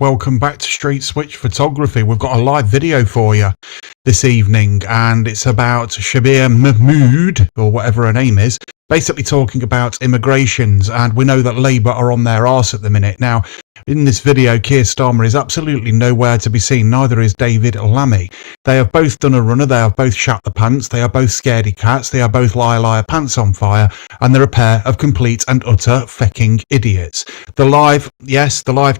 Welcome back to Street Switch Photography. We've got a live video for you this evening, and it's about Shabana Mahmood, or whatever her name is, basically talking about immigrations. And we know that Labour are on their arse at the minute. Now, in this video, Keir Starmer is absolutely nowhere to be seen. Neither is David Lammy. They have both done a runner. They have both shat the pants. They are both scaredy cats. They are both liar, pants on fire. And they're a pair of complete and utter fecking idiots. The live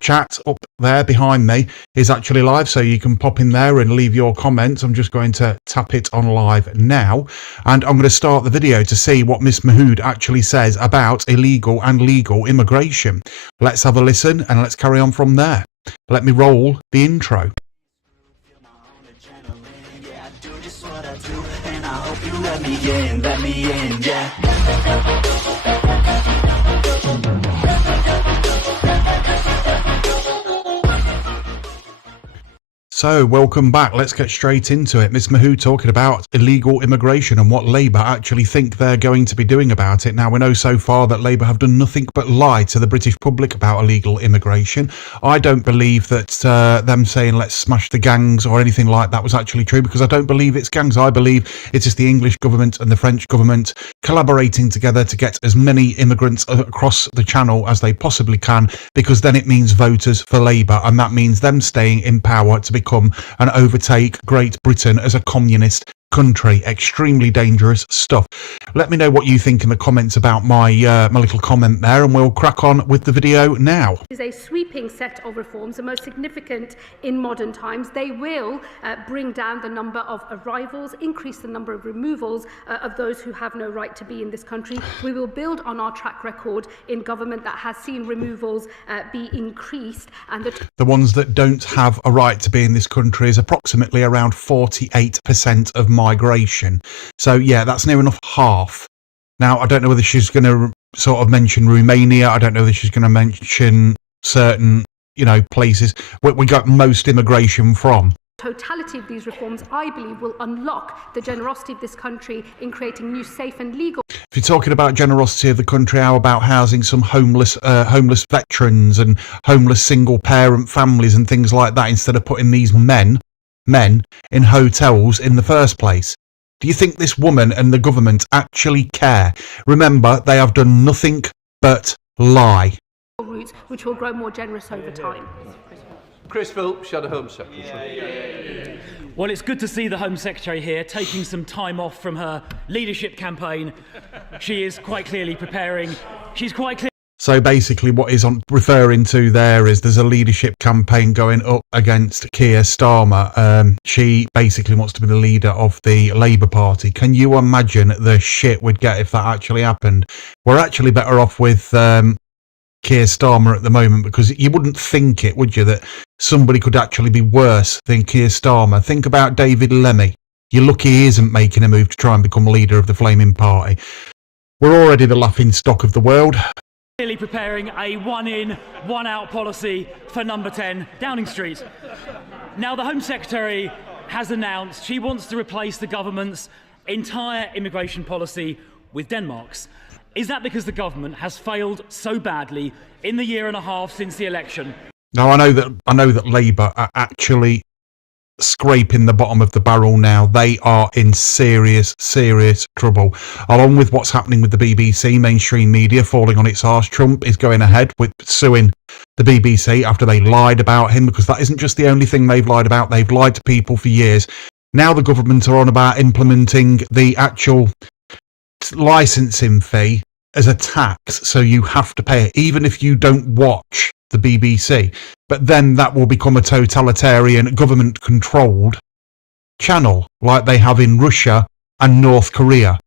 chat up there behind me is actually live, so you can pop in there and leave your comments. I'm just going to tap it on live now, and I'm going to start the video to see what Miss Mahmood actually says about illegal and legal immigration. Let's have a listen and let's carry on from there. Let me roll the intro. So, welcome back. Let's get straight into it. Miss Mahmood talking about illegal immigration and what Labour actually think they're going to be doing about it. Now, we know so far that Labour have done nothing but lie to the British public about illegal immigration. I don't believe that them saying let's smash the gangs or anything like that was actually true, because I don't believe it's gangs. I believe it is the English government and the French government collaborating together to get as many immigrants across the channel as they possibly can, because then it means voters for Labour, and that means them staying in power to become and overtake Great Britain as a communist country. Extremely dangerous stuff. Let me know what you think in the comments about my little comment there, and we'll crack on with the video now. Is a sweeping set of reforms, the most significant in modern times. They will bring down the number of arrivals, increase the number of removals of those who have no right to be in this country. We will build on our track record in government that has seen removals be increased, and the ones that don't have a right to be in this country is approximately around 48% of migration. So yeah, that's near enough half. Now, I don't know whether she's going to sort of mention Romania. I don't know whether she's going to mention certain, places where we got most immigration from. Totality of these reforms, I believe, will unlock the generosity of this country in creating new, safe and legal. If you're talking about generosity of the country, how about housing some homeless veterans and homeless single parent families and things like that, instead of putting these men in hotels in the first place? Do you think this woman and the government actually care? Remember, they have done nothing but lie. Routes which will grow more generous over time. Chris Philp, Shadow Home Secretary. Well, it's good to see the Home Secretary here taking some time off from her leadership campaign. She is quite clearly preparing. So basically what is on referring to there is there's a leadership campaign going up against Keir Starmer. She basically wants to be the leader of the Labour Party. Can you imagine the shit we'd get if that actually happened? We're actually better off with Keir Starmer at the moment, because you wouldn't think it, would you, that somebody could actually be worse than Keir Starmer? Think about David Lammy. You're lucky he isn't making a move to try and become leader of the flaming party. We're already the laughing stock of the world. Clearly preparing a one-in, one-out policy for number 10 Downing Street. Now, the Home Secretary has announced she wants to replace the government's entire immigration policy with Denmark's. Is that because the government has failed so badly in the year and a half since the election? Now, I know that Labour are actually scraping the bottom of the barrel now. They are in serious trouble, along with what's happening with the BBC, mainstream media falling on its arse. Trump is going ahead with suing the BBC after they lied about him, because that isn't just the only thing they've lied about. They've lied to people for years. Now the government are on about implementing the actual licensing fee as a tax, so you have to pay it even if you don't watch the BBC. But then that will become a totalitarian, government controlled channel like they have in Russia and North Korea.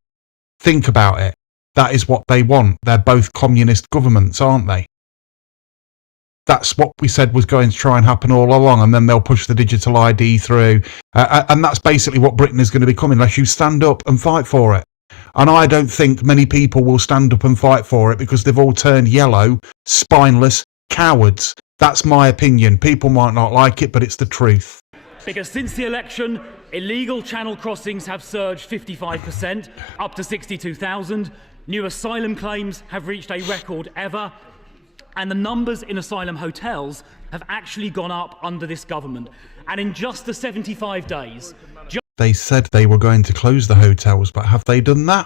Think about it. That is what they want. They're both communist governments, aren't they? That's what we said was going to try and happen all along, and then they'll push the digital ID through, and that's basically what Britain is going to become unless you stand up and fight for it. And I don't think many people will stand up and fight for it, because they've all turned yellow, spineless cowards. That's my opinion. People might not like it, but it's the truth. Because since the election, illegal channel crossings have surged 55%, up to 62,000. New asylum claims have reached a record ever. And the numbers in asylum hotels have actually gone up under this government. And in just the 75 days... They said they were going to close the hotels, but have they done that?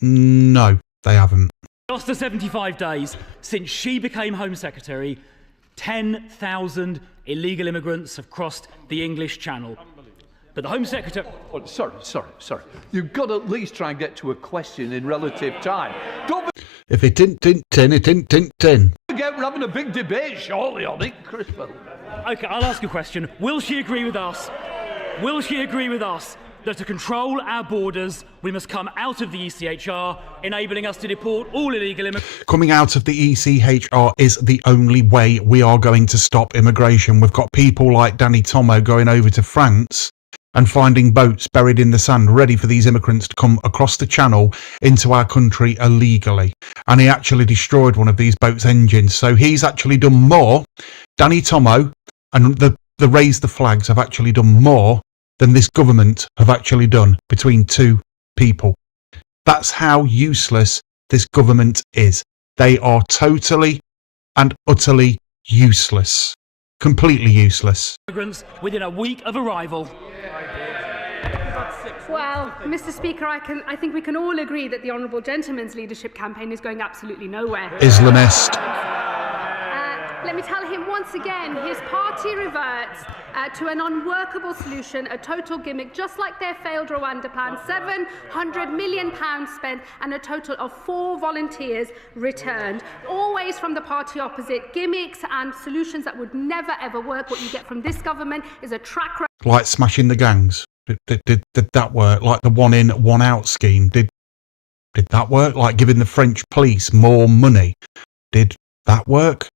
No, they haven't. Just the 75 days since she became Home Secretary, 10,000 illegal immigrants have crossed the English Channel. But the Home Secretary... Oh, sorry. You've got to at least try and get to a question in relative time. Don't If it didn't tin, it didn't tin. forget we're having a big debate shortly on it, Chris. OK, I'll ask a question. Will she agree with us? Will she agree with us that to control our borders, we must come out of the ECHR, enabling us to deport all illegal immigrants? Coming out of the ECHR is the only way we are going to stop immigration. We've got people like Danny Tomo going over to France and finding boats buried in the sand ready for these immigrants to come across the channel into our country illegally. And he actually destroyed one of these boats' engines. So he's actually done more. Danny Tomo and the Raise the Flags have actually done more than this government have actually done between two people. That's how useless this government is. They are totally and utterly useless. Completely useless. Immigrants within a week of arrival. Well, Mr. Speaker, I think we can all agree that the Honourable Gentleman's leadership campaign is going absolutely nowhere. Islamist. Let me tell him once again, his party reverts to an unworkable solution, a total gimmick, just like their failed Rwanda plan, £700 million spent and a total of 4 volunteers returned. Always from the party opposite, gimmicks and solutions that would never ever work. What you get from this government is a track record. Like smashing the gangs. Did that work? Like the one in, one out scheme. Did that work? Like giving the French police more money. Did that work?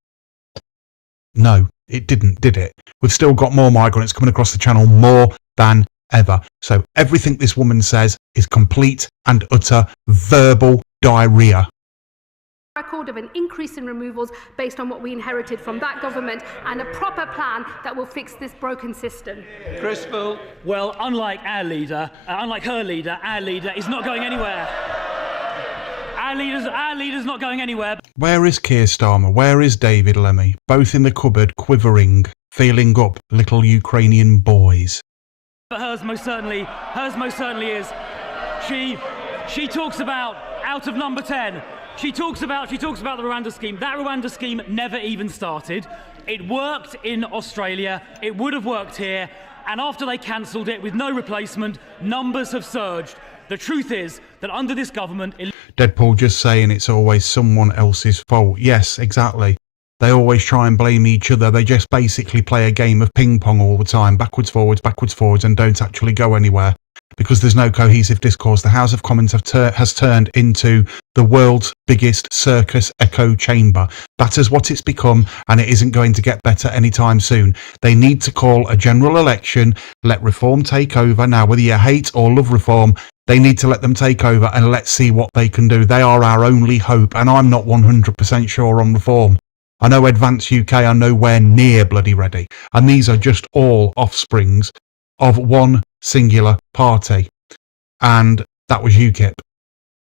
No, it didn't, did it? We've still got more migrants coming across the channel, more than ever. So everything this woman says is complete and utter verbal diarrhea. Record of an increase in removals based on what we inherited from that government and a proper plan that will fix this broken system. Chris Phil. Well, unlike her leader is not going anywhere. Our leader's not going anywhere. Where is Keir Starmer? Where is David Lemmy? Both in the cupboard, quivering, feeling up little Ukrainian boys. But hers most certainly is. She talks about out of number 10. She talks about the Rwanda scheme. That Rwanda scheme never even started. It worked in Australia. It would have worked here. And after they cancelled it with no replacement, numbers have surged. The truth is that under this government... Deadpool just saying it's always someone else's fault. Yes, exactly. They always try and blame each other. They just basically play a game of ping pong all the time, backwards, forwards, and don't actually go anywhere. Because there's no cohesive discourse. The House of Commons has turned into the world's biggest circus echo chamber. That is what it's become, and it isn't going to get better anytime soon. They need to call a general election, let reform take over. Now, whether you hate or love reform, they need to let them take over and let's see what they can do. They are our only hope, and I'm not 100% sure on reform. I know Advance UK are nowhere near bloody ready, and these are just all offsprings of one singular party, and that was UKIP.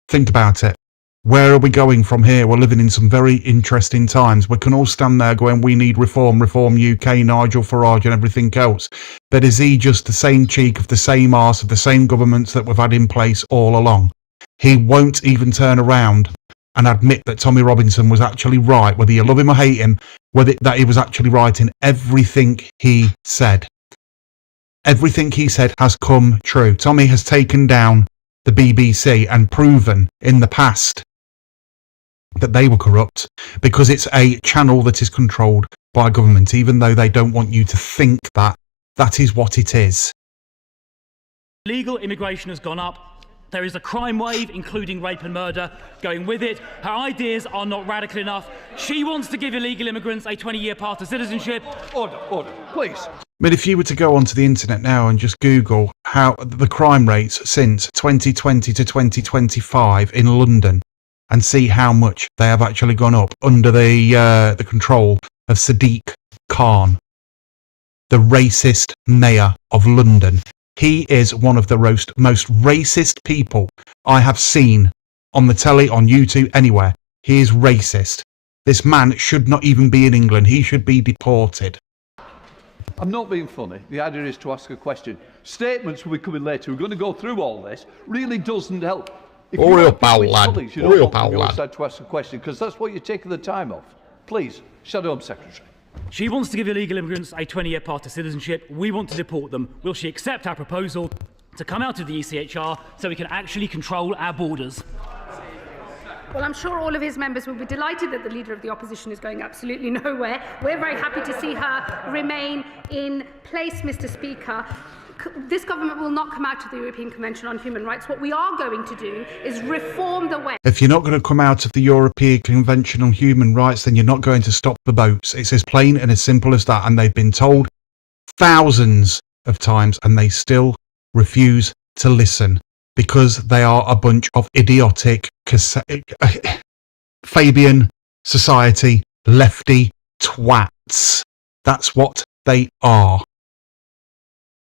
Think about it. Where are we going from here? We're living in some very interesting times. We can all stand there going, we need reform UK, Nigel Farage and everything else. But is he just the same cheek of the same arse of the same governments that we've had in place all along? He won't even turn around and admit that Tommy Robinson was actually right, whether you love him or hate him, that he was actually right in everything he said. Everything he said has come true. Tommy has taken down the BBC and proven in the past that they were corrupt because it's a channel that is controlled by government, even though they don't want you to think that. That is what it is. Legal immigration has gone up. There is a crime wave, including rape and murder, going with it. Her ideas are not radical enough. She wants to give illegal immigrants a 20-year path to citizenship. Order, please. I mean, if you were to go onto the internet now and just Google how the crime rates since 2020 to 2025 in London and see how much they have actually gone up under the control of Sadiq Khan, the racist mayor of London. He is one of the most racist people I have seen on the telly, on YouTube, anywhere. He is racist. This man should not even be in England. He should be deported. I'm not being funny. The idea is to ask a question. Statements will be coming later. We're going to go through all this. Really doesn't help. If Hurry you up, pal, lad. colleagues, you Hurry don't up, want pal, to go lad. outside to ask a question, because that's what you're taking the time off. Please, Shadow Home Secretary. She wants to give illegal immigrants a 20-year path to citizenship. We want to deport them. Will she accept our proposal to come out of the ECHR so we can actually control our borders? Well, I'm sure all of his members will be delighted that the Leader of the Opposition is going absolutely nowhere. We're very happy to see her remain in place, Mr. Speaker. This government will not come out of the European Convention on Human Rights. What we are going to do is reform the way. If you're not going to come out of the European Convention on Human Rights, then you're not going to stop the boats. It's as plain and as simple as that. And they've been told thousands of times, and they still refuse to listen because they are a bunch of idiotic Fabian Society lefty twats. That's what they are.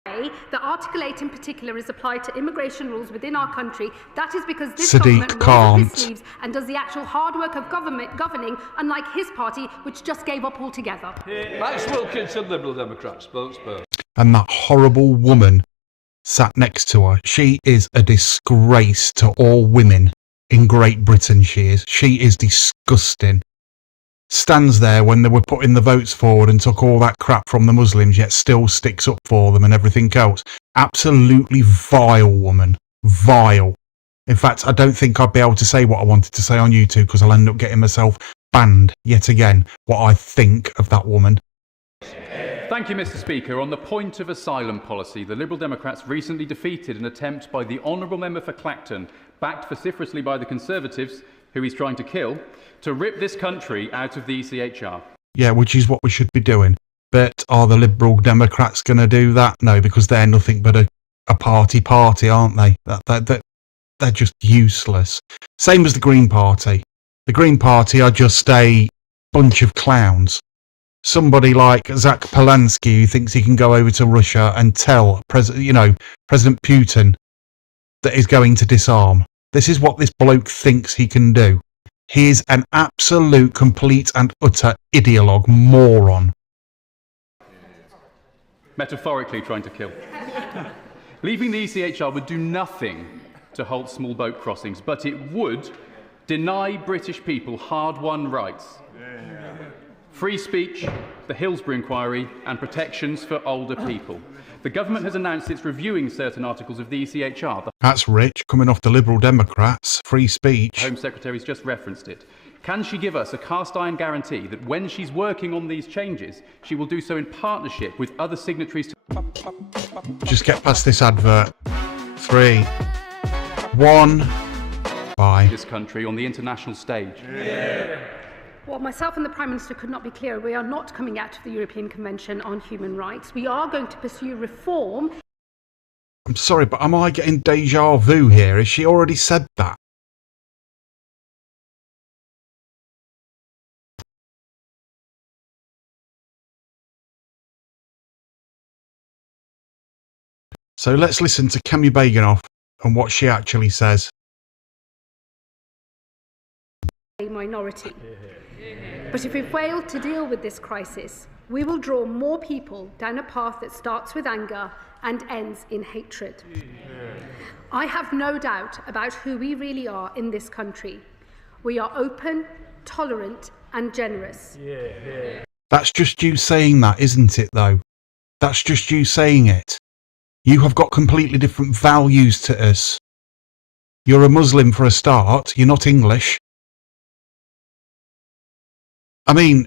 The Article 8 in particular is applied to immigration rules within our country. That is because this Sadiq government rolls up its can't. sleeves and does the actual hard work of governing, unlike his party, which just gave up altogether. Max Wilkinson, Liberal Democrat, spokesperson. And that horrible woman sat next to her. She is a disgrace to all women in Great Britain, she is. She is disgusting. Stands there when they were putting the votes forward and took all that crap from the Muslims, yet still sticks up for them and everything else. Absolutely vile woman. Vile. In fact, I don't think I'd be able to say what I wanted to say on YouTube because I'll end up getting myself banned yet again. What I think of that woman. Thank you, Mr. Speaker. On the point of asylum policy, the Liberal Democrats recently defeated an attempt by the Honourable Member for Clacton, backed vociferously by the Conservatives, who he's trying to kill, to rip this country out of the ECHR. Yeah, which is what we should be doing. But are the Liberal Democrats going to do that? No, because they're nothing but a party, aren't they? They're just useless. Same as the Green Party. The Green Party are just a bunch of clowns. Somebody like Zach Polanski who thinks he can go over to Russia and tell President Putin that he's going to disarm. This is what this bloke thinks he can do. He is an absolute, complete and utter ideologue, moron. Metaphorically trying to kill. Leaving the ECHR would do nothing to halt small boat crossings, but it would deny British people hard-won rights. Free speech, the Hillsborough inquiry, and protections for older people. The government has announced it's reviewing certain articles of the ECHR. That's rich, coming off the Liberal Democrats. Free speech. The Home Secretary's just referenced it. Can she give us a cast-iron guarantee that when she's working on these changes, she will do so in partnership with other signatories to... Just get past this advert. 3, 1, bye. ...this country on the international stage? Well, myself and the Prime Minister could not be clearer. We are not coming out of the European Convention on Human Rights. We are going to pursue reform. I'm sorry, but am I getting deja vu here? Has she already said that? So let's listen to Kemi Baganoff and what she actually says. A minority. But if we fail to deal with this crisis, we will draw more people down a path that starts with anger and ends in hatred. I have no doubt about who we really are in this country. We are open, tolerant, and generous. That's just you saying that, isn't it, though? That's just you saying it. You have got completely different values to us. You're a Muslim for a start. You're not English. I mean...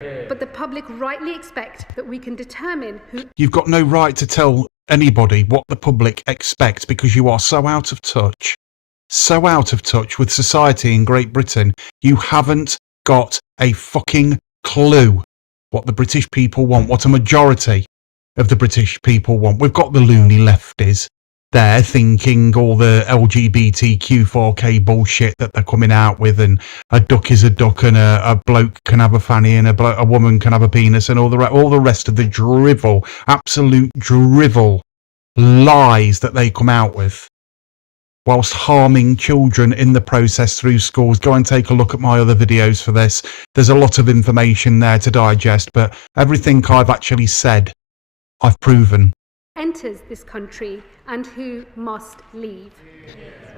But the public rightly expect that we can determine who... You've got no right to tell anybody what the public expect because you are so out of touch with society in Great Britain. You haven't got a fucking clue what the British people want, what a majority of the British people want. We've got the loony lefties there thinking all the LGBTQ4K bullshit that they're coming out with, and a duck is a duck, and a bloke can have a fanny, and a woman can have a penis, and all the rest of the drivel, absolute drivel lies that they come out with. whilst harming children in the process through schools. Go and take a look at my other videos for this. There's a lot of information there to digest, but everything I've actually said, I've proven. Enters this country and who must leave.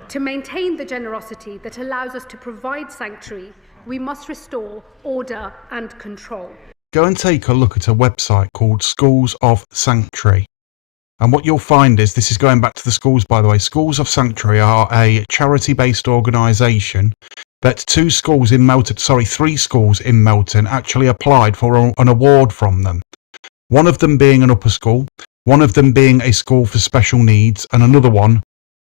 To maintain the generosity that allows us to provide sanctuary, we must restore order and control. Go and take a look at a website called Schools of Sanctuary. And what you'll find is, this is going back to the schools, by the way, Schools of Sanctuary are a charity-based organisation, but three schools in Melton actually applied for an award from them. One of them being an upper school, one of them being a school for special needs, and another one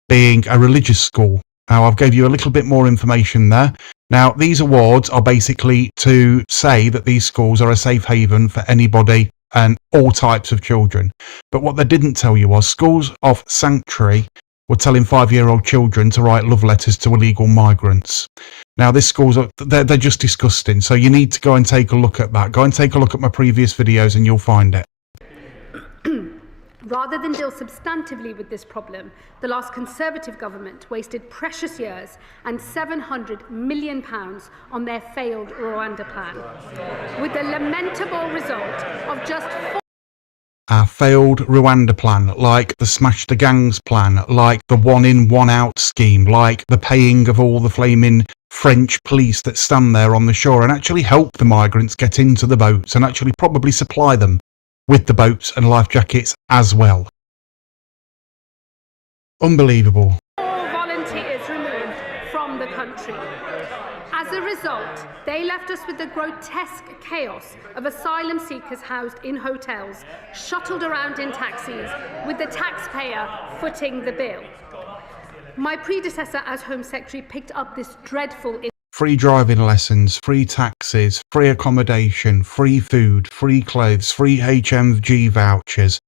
being a religious school. Now, I've gave you a little bit more information there. Now, these awards are basically to say that these schools are a safe haven for anybody and all types of children. But what they didn't tell you was Schools of Sanctuary were telling 5-year-old children to write love letters to illegal migrants. Now, these schools, they're just disgusting. So you need to go and take a look at that. Go and take a look at my previous videos and you'll find it. Rather than deal substantively with this problem, the last Conservative government wasted precious years and £700 million on their failed Rwanda plan, with the lamentable result of just Our failed Rwanda plan, like the Smash the Gangs plan, like the one in, one out scheme, like the paying of all the flaming French police that stand there on the shore and actually help the migrants get into the boats and actually probably supply them with the boats and life jackets as well. Unbelievable. all volunteers removed from the country. As a result, they left us with the grotesque chaos of asylum seekers housed in hotels, shuttled around in taxis, with the taxpayer footing the bill. My predecessor as Home Secretary picked up this dreadful Free driving lessons, free taxis, free accommodation, free food, free clothes, free HMG vouchers,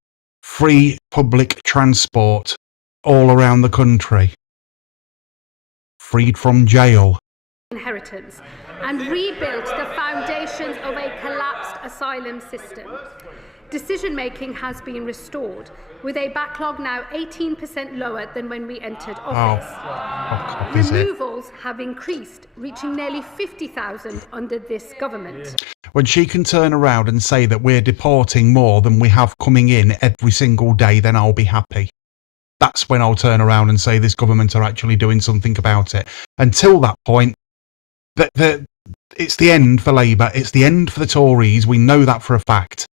free public transport all around the country. Freed from jail. inheritance and rebuilt the foundations of a collapsed asylum system. Decision-making has been restored, with a backlog now 18% lower than when we entered office. God, is it? Removals have increased, reaching nearly 50,000 under this government. When she can turn around and say that we're deporting more than we have coming in every single day, then I'll be happy. That's when I'll turn around and say this government are actually doing something about it. Until that point, it's the end for Labour. It's the end for the Tories. We know that for a fact.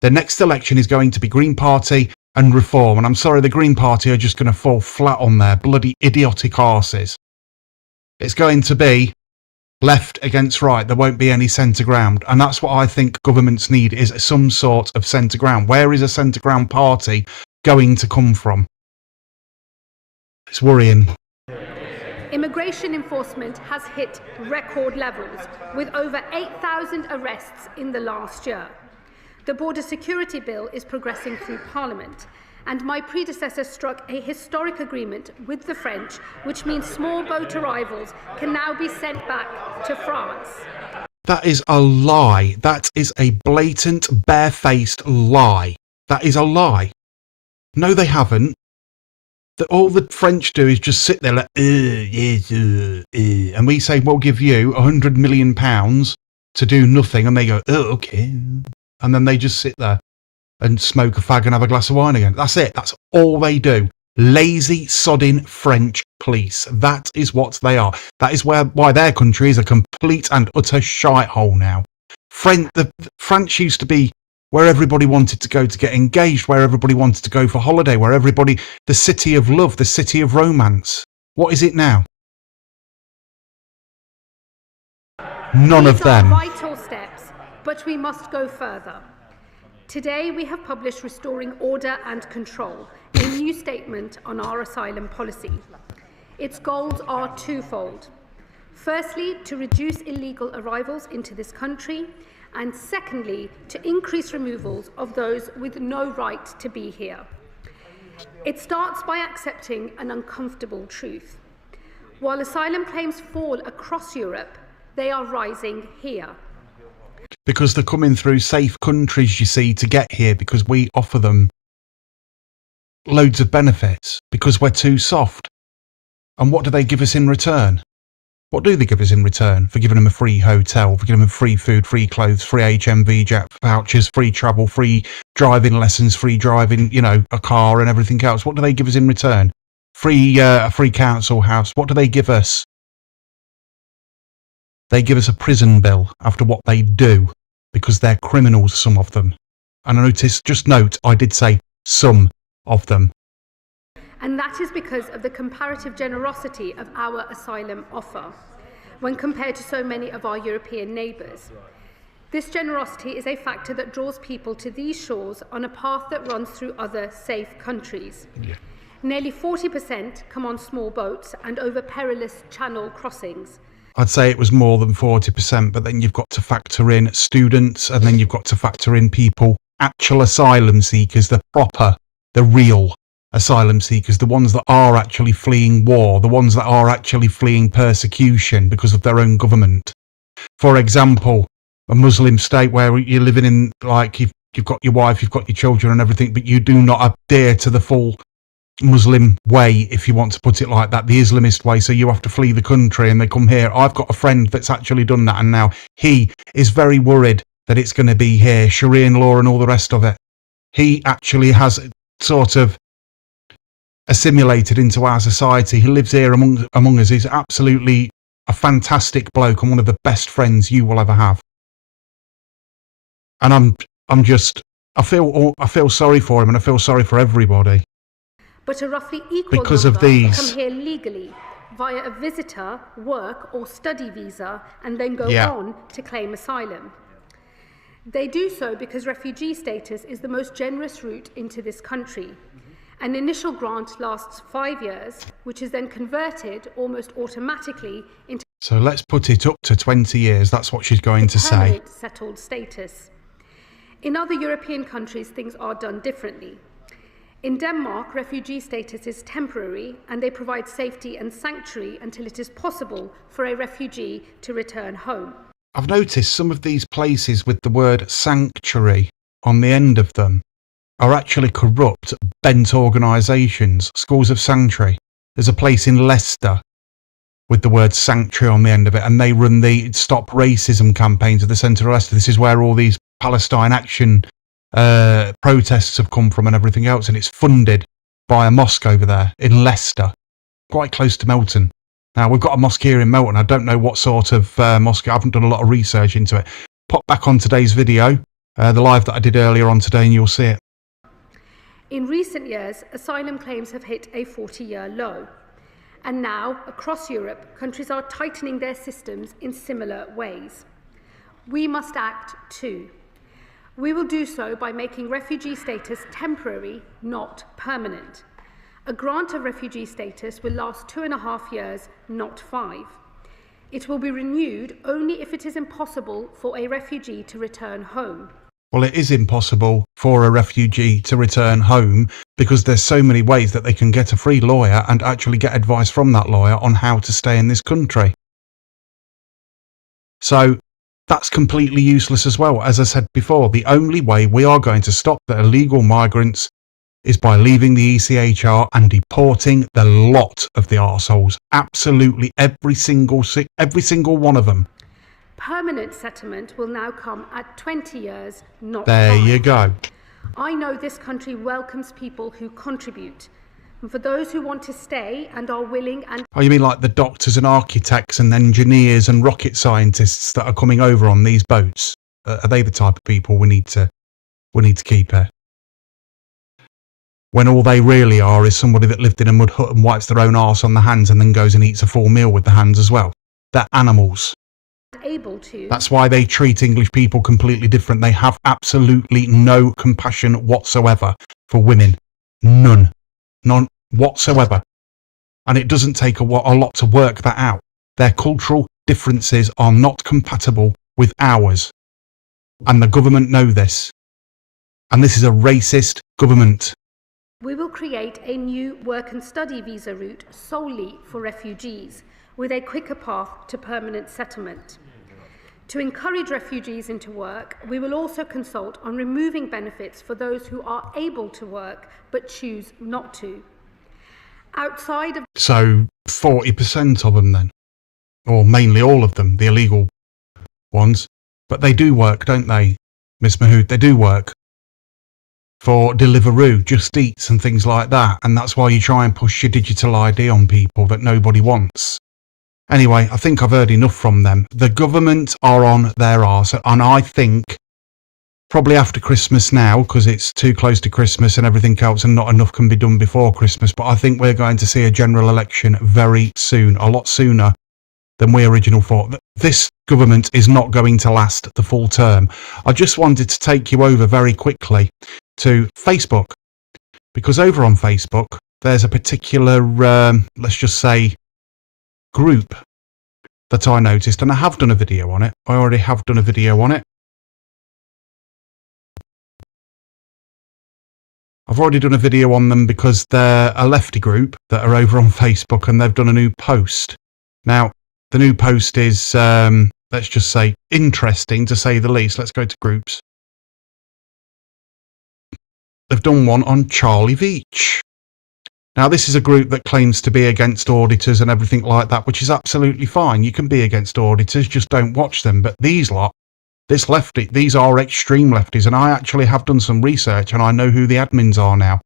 The next election is going to be Green Party and Reform. And I'm sorry, the Green Party are just going to fall flat on their bloody idiotic arses. It's going to be left against right. There won't be any centre ground. And that's what I think governments need, is some sort of centre ground. Where is a centre ground party going to come from? It's worrying. Immigration enforcement has hit record levels, with over 8,000 arrests in the last year. The Border Security Bill is progressing through Parliament, and my predecessor struck a historic agreement with the French, which means small boat arrivals can now be sent back to France. That is a lie. That is a blatant, barefaced lie. That is a lie. No, they haven't. All the French do is just sit there like, yes, and we say, we'll give you £100 million to do nothing, and they go, oh, okay. And then they just sit there and smoke a fag and have a glass of wine again. That's it. That's all they do. Lazy, sodding French police. That is what they are. That is why their country is a complete and utter shithole now. France used to be where everybody wanted to go to get engaged, where everybody wanted to go for holiday, the city of love, the city of romance. What is it now? None of them. These are vital steps, but we must go further. Today we have published Restoring Order and Control, a new statement on our asylum policy. Its goals are twofold. Firstly, to reduce illegal arrivals into this country, and secondly, to increase removals of those with no right to be here. It starts by accepting an uncomfortable truth. While asylum claims fall across Europe, they are rising here. Because they're coming through safe countries, you see, to get here, because we offer them loads of benefits, because we're too soft. And what do they give us in return? What do they give us in return for giving them a free hotel, for giving them free food, free clothes, free HMV jet vouchers, free travel, free driving lessons, free driving, you know, a car and everything else? What do they give us in return? A free council house. What do they give us? They give us a prison bill after what they do, because they're criminals, some of them. And I did say some of them. And that is because of the comparative generosity of our asylum offer when compared to so many of our European neighbours. This generosity is a factor that draws people to these shores on a path that runs through other safe countries. Yeah. Nearly 40% come on small boats and over perilous channel crossings. I'd say it was more than 40%, but then you've got to factor in students, and then you've got to factor in people, actual asylum seekers, the real asylum seekers, the ones that are actually fleeing war, the ones that are actually fleeing persecution because of their own government. For example, a Muslim state where you're living in, like, you've got your wife, you've got your children and everything, but you do not adhere to the full Muslim way, if you want to put it like that, the Islamist way, so you have to flee the country and they come here. I've got a friend that's actually done that, and now he is very worried that it's going to be here, Sharia law and all the rest of it. He actually has sort of assimilated into our society. He lives here among us. He's absolutely a fantastic bloke and one of the best friends you will ever have. And I feel sorry for him, and I feel sorry for everybody. But a roughly equal because number of these come here legally via a visitor, work or study visa and then go on to claim asylum. They do so because refugee status is the most generous route into this country. An initial grant lasts 5 years, which is then converted almost automatically into So let's put it up to 20 years. That's what she's going to say. permanent settled status. In other European countries, things are done differently. In Denmark, refugee status is temporary, and they provide safety and sanctuary until it is possible for a refugee to return home. I've noticed some of these places with the word sanctuary on the end of them are actually corrupt, bent organisations, schools of sanctuary. There's a place in Leicester with the word sanctuary on the end of it, and they run the Stop Racism campaigns at the centre of Leicester. This is where all these Palestine Action protests have come from and everything else, and it's funded by a mosque over there in Leicester, quite close to Melton. Now, we've got a mosque here in Melton. I don't know what sort of mosque. I haven't done a lot of research into it. Pop back on today's video, the live that I did earlier on today, and you'll see it. In recent years, asylum claims have hit a 40-year low. And now, across Europe, countries are tightening their systems in similar ways. We must act too. We will do so by making refugee status temporary, not permanent. A grant of refugee status will last 2.5 years, not 5. It will be renewed only if it is impossible for a refugee to return home. Well, it is impossible for a refugee to return home because there's so many ways that they can get a free lawyer and actually get advice from that lawyer on how to stay in this country. So that's completely useless as well. As I said before, the only way we are going to stop the illegal migrants is by leaving the ECHR and deporting the lot of the arseholes. Absolutely every single one of them. Permanent settlement will now come at 20 years, not 5. There you go. I know this country welcomes people who contribute. And for those who want to stay and are willing and... Oh, you mean like the doctors and architects and engineers and rocket scientists that are coming over on these boats? Are they the type of people we need to keep here? When all they really are is somebody that lived in a mud hut and wipes their own arse on the hands and then goes and eats a full meal with the hands as well. They're animals. Able to. That's why they treat English people completely different. They have absolutely no compassion whatsoever for women. None whatsoever. And it doesn't take a lot to work that out. Their cultural differences are not compatible with ours. And the government know this. And this is a racist government. We will create a new work and study visa route solely for refugees, with a quicker path to permanent settlement. To encourage refugees into work, we will also consult on removing benefits for those who are able to work but choose not to. Outside of... So 40% of them then. Or mainly all of them, the illegal ones. But they do work, don't they, Miss Mahmood? They do work for Deliveroo, Just Eats and things like that. And that's why you try and push your digital ID on people that nobody wants. Anyway, I think I've heard enough from them. The government are on their arse, and I think probably after Christmas now, because it's too close to Christmas and everything else, and not enough can be done before Christmas, but I think we're going to see a general election very soon, a lot sooner than we originally thought. This government is not going to last the full term. I just wanted to take you over very quickly to Facebook, because over on Facebook, there's a particular, let's just say, group that I noticed, and I have done a video on it. I already have done a video on it. I've already done a video on them because they're a lefty group that are over on Facebook, and they've done a new post. Now, the new post is, let's just say, interesting to say the least. Let's go to groups. They've done one on Charlie Veitch. Now, this is a group that claims to be against auditors and everything like that, which is absolutely fine. You can be against auditors, just don't watch them. But these lot, this lefty, these are extreme lefties, and I actually have done some research, and I know who the admins are now.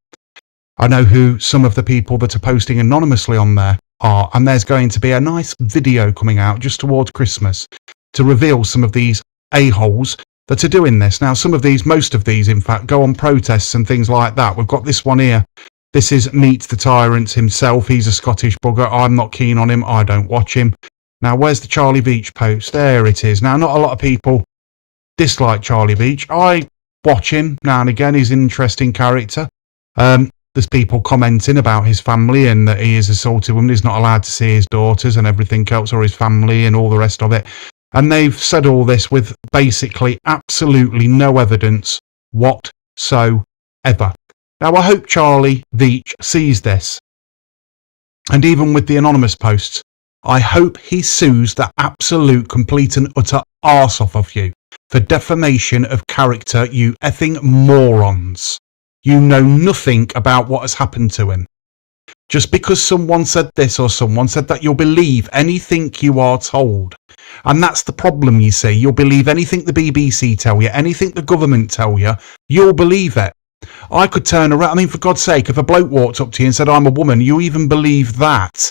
I know who some of the people that are posting anonymously on there are, and there's going to be a nice video coming out just towards Christmas to reveal some of these a-holes that are doing this. Now, some of these, most of these, in fact, go on protests and things like that. We've got this one here. This is Meet the Tyrant himself. He's a Scottish bugger. I'm not keen on him. I don't watch him. Now, where's the Charlie Veitch post? There it is. Now, not a lot of people dislike Charlie Veitch. I watch him now and again. He's an interesting character. There's people commenting about his family and that he is assaulted women. He's not allowed to see his daughters and everything else, or his family and all the rest of it. And they've said all this with basically absolutely no evidence whatsoever. Now, I hope Charlie Veitch sees this. And even with the anonymous posts, I hope he sues the absolute, complete and utter arse off of you for defamation of character, you effing morons. You know nothing about what has happened to him. Just because someone said this or someone said that, you'll believe anything you are told. And that's the problem, you see. You'll believe anything the BBC tell you, anything the government tell you, you'll believe it. I could turn around, I mean, for God's sake, if a bloke walked up to you and said, I'm a woman, you even believe that.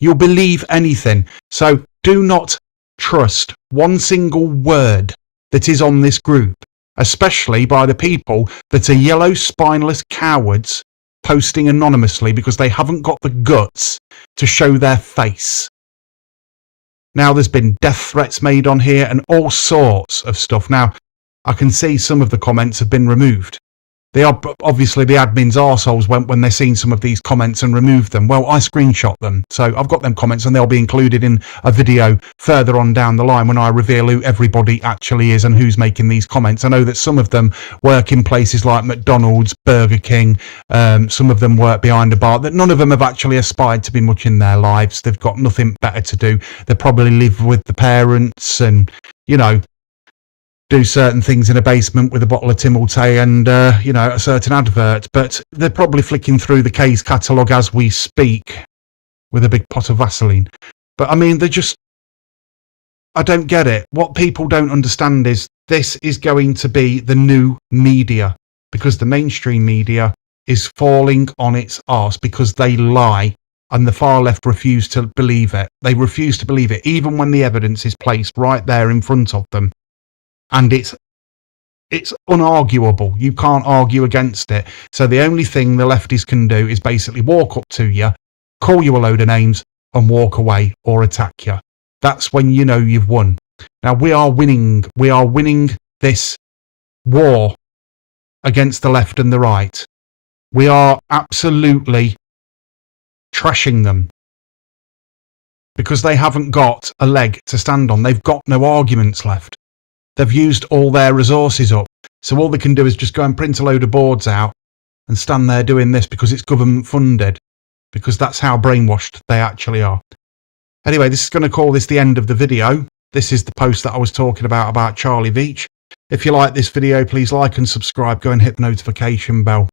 You'll believe anything. So do not trust one single word that is on this group, especially by the people that are yellow, spineless cowards posting anonymously because they haven't got the guts to show their face. Now, there's been death threats made on here and all sorts of stuff. Now, I can see some of the comments have been removed. They are obviously the admins' arseholes went when they seen some of these comments and removed them. Well, I screenshot them. So I've got them comments and they'll be included in a video further on down the line when I reveal who everybody actually is and who's making these comments. I know that some of them work in places like McDonald's, Burger King. Some of them work behind a bar. That none of them have actually aspired to be much in their lives. They've got nothing better to do. They probably live with the parents and, you know, do certain things in a basement with a bottle of Timotei and, you know, a certain advert. But they're probably flicking through the K's catalogue as we speak with a big pot of Vaseline. But, I mean, they're just... I don't get it. What people don't understand is this is going to be the new media, because the mainstream media is falling on its arse because they lie, and the far left refuse to believe it. They refuse to believe it, even when the evidence is placed right there in front of them. And it's unarguable. You can't argue against it. So the only thing the lefties can do is basically walk up to you, call you a load of names, and walk away or attack you. That's when you know you've won. Now, we are winning. We are winning this war against the left and the right. We are absolutely trashing them because they haven't got a leg to stand on. They've got no arguments left. They've used all their resources up. So all they can do is just go and print a load of boards out and stand there doing this because it's government funded, because that's how brainwashed they actually are. Anyway, this is going to call this the end of the video. This is the post that I was talking about Charlie Veitch. If you like this video, please like and subscribe. Go and hit the notification bell.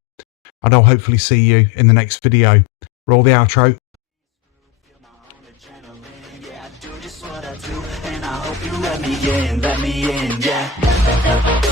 And I'll hopefully see you in the next video. Roll the outro. and I hope you let me in, yeah.